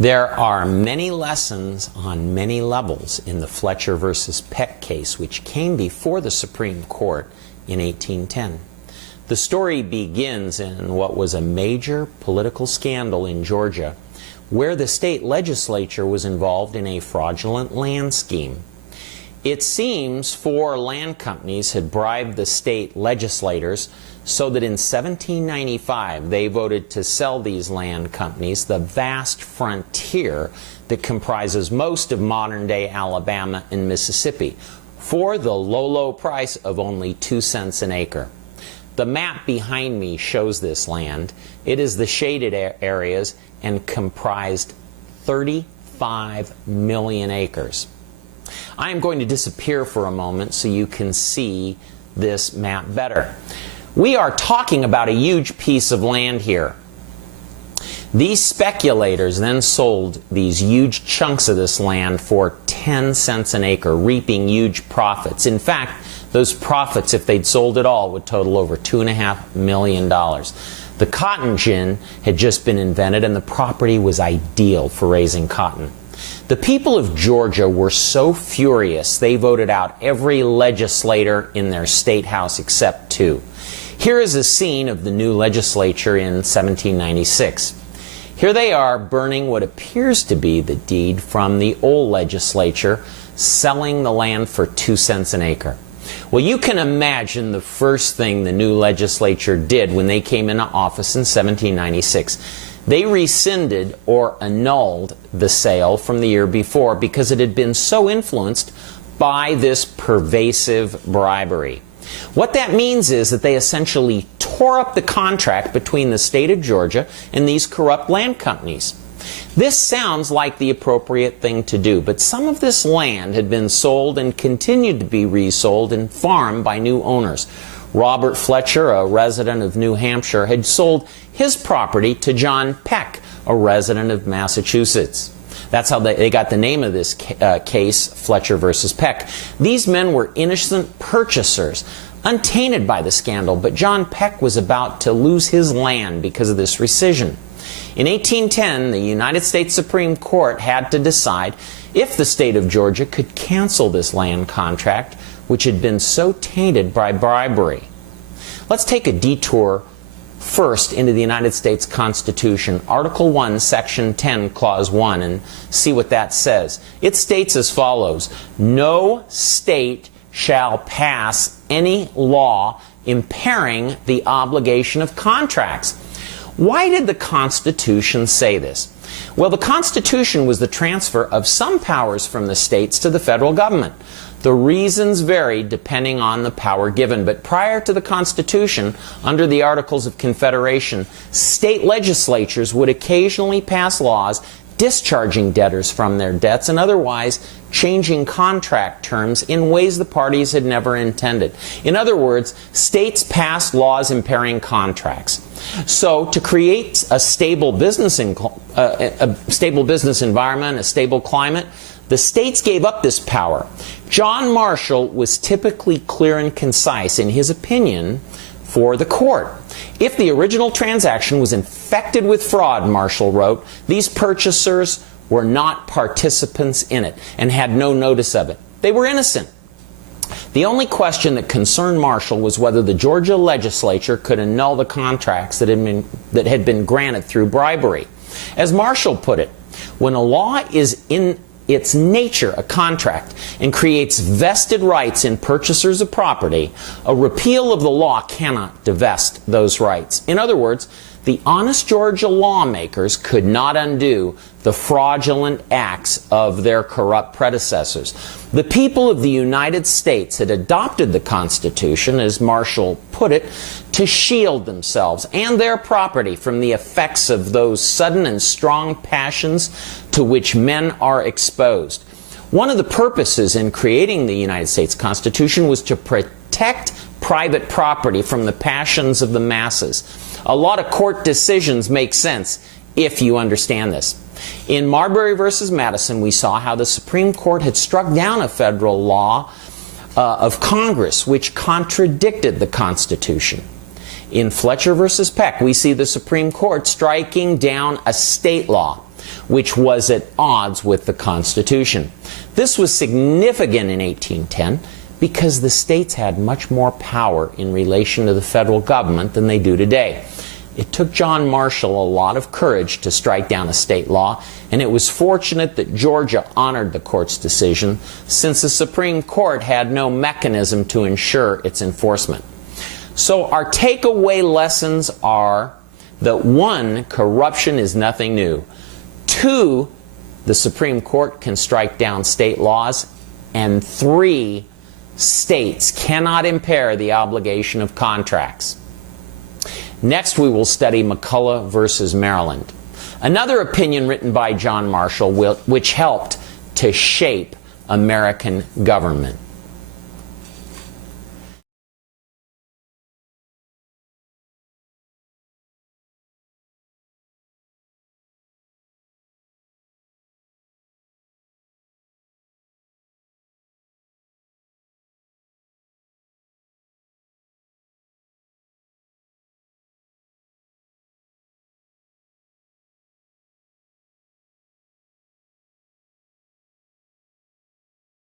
There are many lessons on many levels in the Fletcher versus Peck case, which came before the Supreme Court in 1810. The story begins in what was a major political scandal in Georgia, where the state legislature was involved in a fraudulent land scheme. It seems 4 land companies had bribed the state legislators so that in 1795 they voted to sell these land companies the vast frontier that comprises most of modern-day Alabama and Mississippi for the low price of only 2 cents an acre. The map behind me shows this land. It is the shaded areas and comprised 35 million acres. I am going to disappear for a moment so you can see this map better. We are talking about a huge piece of land here. These speculators then sold these huge chunks of this land for 10 cents an acre, reaping huge profits. In fact, those profits, if they'd sold it all, would total over $2.5 million. The cotton gin had just been invented, and the property was ideal for raising cotton. The people of Georgia were so furious they voted out every legislator in their state house except 2. Here is a scene of the new legislature in 1796. Here they are burning what appears to be the deed from the old legislature, selling the land for 2 cents an acre. Well, you can imagine the first thing the new legislature did when they came into office in 1796. They rescinded or annulled the sale from the year before because it had been so influenced by this pervasive bribery. What that means is that they essentially tore up the contract between the state of Georgia and these corrupt land companies. This sounds like the appropriate thing to do, but some of this land had been sold and continued to be resold and farmed by new owners. Robert Fletcher, a resident of New Hampshire, had sold his property to John Peck, a resident of Massachusetts. That's how they got the name of this case, Fletcher versus Peck. These men were innocent purchasers, untainted by the scandal, but John Peck was about to lose his land because of this rescission. In 1810, the United States Supreme Court had to decide if the state of Georgia could cancel this land contract, which had been so tainted by bribery. Let's take a detour first into the United States Constitution, Article 1, Section 10, Clause 1, and see what that says. It states as follows: no state shall pass any law impairing the obligation of contracts. Why did the Constitution say this? Well, the Constitution was the transfer of some powers from the states to the federal government. The reasons varied depending on the power given, but prior to the Constitution, under the Articles of Confederation, state legislatures would occasionally pass laws discharging debtors from their debts and otherwise changing contract terms in ways the parties had never intended. In other words, states passed laws impairing contracts. So to create a stable business environment, a stable climate, the states gave up this power. John Marshall was typically clear and concise in his opinion for the court. If the original transaction was infected with fraud, Marshall wrote, these purchasers were not participants in it and had no notice of it. They were innocent. The only question that concerned Marshall was whether the Georgia legislature could annul the contracts that had been granted through bribery. As Marshall put it, when a law is in its nature a contract and creates vested rights in purchasers of property, a repeal of the law cannot divest those rights. In other words, the honest Georgia lawmakers could not undo the fraudulent acts of their corrupt predecessors. The people of the United States had adopted the Constitution, as Marshall put it, to shield themselves and their property from the effects of those sudden and strong passions to which men are exposed. One of the purposes in creating the United States Constitution was to protect private property from the passions of the masses. A lot of court decisions make sense if you understand this. In Marbury versus Madison, we saw how the Supreme Court had struck down a federal law of Congress which contradicted the Constitution. In Fletcher versus Peck, we see the Supreme Court striking down a state law. which was at odds with the Constitution. This was significant in 1810 because the states had much more power in relation to the federal government than they do today. It took John Marshall a lot of courage to strike down a state law, and it was fortunate that Georgia honored the court's decision, since the Supreme Court had no mechanism to ensure its enforcement. So our takeaway lessons are that 1, corruption is nothing new. 2, the Supreme Court can strike down state laws. And 3, states cannot impair the obligation of contracts. Next, we will study McCulloch versus Maryland, another opinion written by John Marshall which helped to shape American government.